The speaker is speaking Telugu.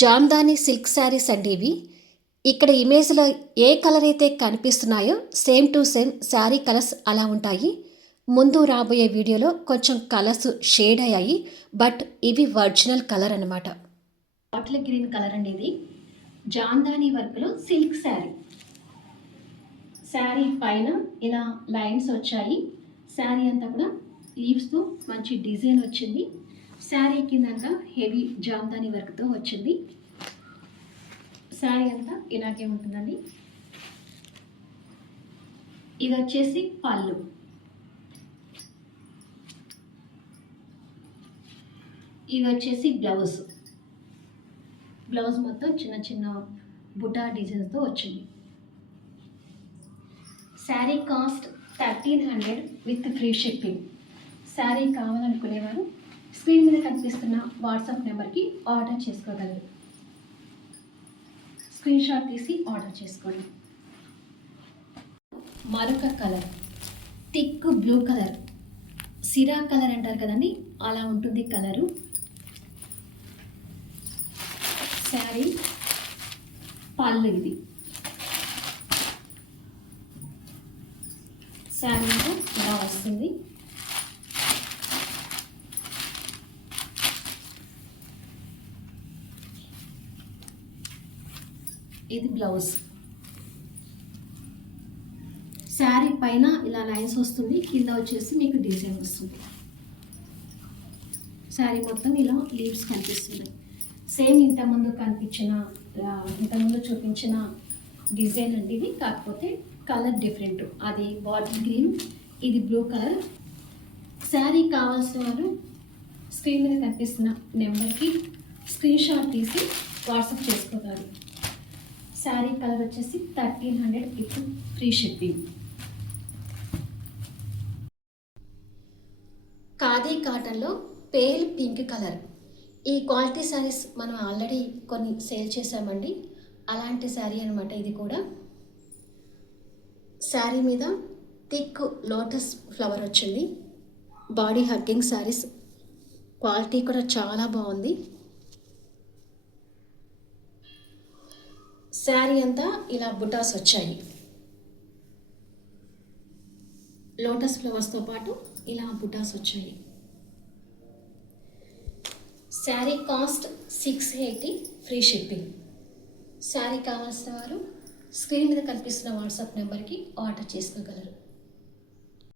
జామ్దాని సిల్క్ శారీస్ అండి ఇవి. ఇక్కడ ఇమేజ్‌లో ఏ కలర్ అయితే కనిపిస్తున్నాయో same to same sari colours అలా ఉంటాయి. ముందు రాబోయే వీడియోలో కొంచెం కలర్స్ షేడ్ అయ్యాయి. బట్ ఇవి ఒరిజినల్ కలర్ అనమాట. బాటిల్ గ్రీన్ కలర్ అండి ఇది. జామ్దాని వర్క్‌లో సిల్క్ శారీ. శారీ పైన ఇలా లైన్స్ వచ్చాయి. శారీ అంతా కూడా లీవ్స్‌తో మంచి డిజైన్ వచ్చింది. శారీ కిందంతా హెవీ జామ్దాని వర్క్తో వచ్చింది. శారీ అంతా ఇలాగే ఉంటుందండి. ఇది వచ్చేసి పళ్ళు. ఇది వచ్చేసి బ్లౌజ్. బ్లౌజ్ మొత్తం చిన్న చిన్న బుటా డిజైన్స్తో వచ్చింది. Sari cost 1300 with free shipping. Sari కావాలనుకునేవారు స్క్రీన్ మీద కనిపిస్తున్న వాట్సాప్ నెంబర్కి ఆర్డర్ చేసుకోగలరు. స్క్రీన్ షాట్ తీసి ఆర్డర్ చేసుకోండి. మరొక కలర్ థిక్ బ్లూ కలర్, సిరా కలర్ అంటారు కదండి, అలా ఉంటుంది కలరు. శారీ పళ్ళు ఇది. శారీతో ఇలా వస్తుంది. ఇది బ్లౌజ్. శారీ పైన ఇలా లైన్స్ వస్తుంది, కింద వచ్చేసి మీకు డిజైన్ వస్తుంది. శారీ మొత్తం ఇలా లీవ్స్ కనిపిస్తుంది. సేమ్ ఇంతకుముందు చూపించిన డిజైన్ అండి ఇది. కాకపోతే కలర్ డిఫరెంట్. అది బాటిల్ గ్రీన్, ఇది బ్లూ కలర్. శారీ కావాల్సిన వారు స్క్రీన్ మీద కనిపిస్తున్న నెంబర్కి స్క్రీన్ షాట్ తీసి వాట్సాప్ చేసుకోగలరు. శారీ కలర్ వచ్చేసి 1300 విత్ ఫ్రీ షిప్పింగ్. ఖాదీ కాటన్లో పేల్ పింక్ కలర్. ఈ క్వాలిటీ శారీస్ మనం ఆల్రెడీ కొన్ని సేల్ చేసామండి. అలాంటి శారీ అనమాట ఇది కూడా. శారీ మీద థిక్ లోటస్ ఫ్లవర్ వచ్చింది. Body hugging saris. క్వాలిటీ కూడా చాలా బాగుంది. శారీ అంతా ఇలా బుటాస్ వచ్చాయి. లోటస్ ఫ్లవర్స్తో పాటు ఇలా బుటాస్ వచ్చాయి. Sari cost 680 free shipping. Sari కావాల్సిన వారు స్క్రీన్ మీద కనిపిస్తున్న వాట్సాప్ నెంబర్కి ఆర్డర్ చేసుకోగలరు.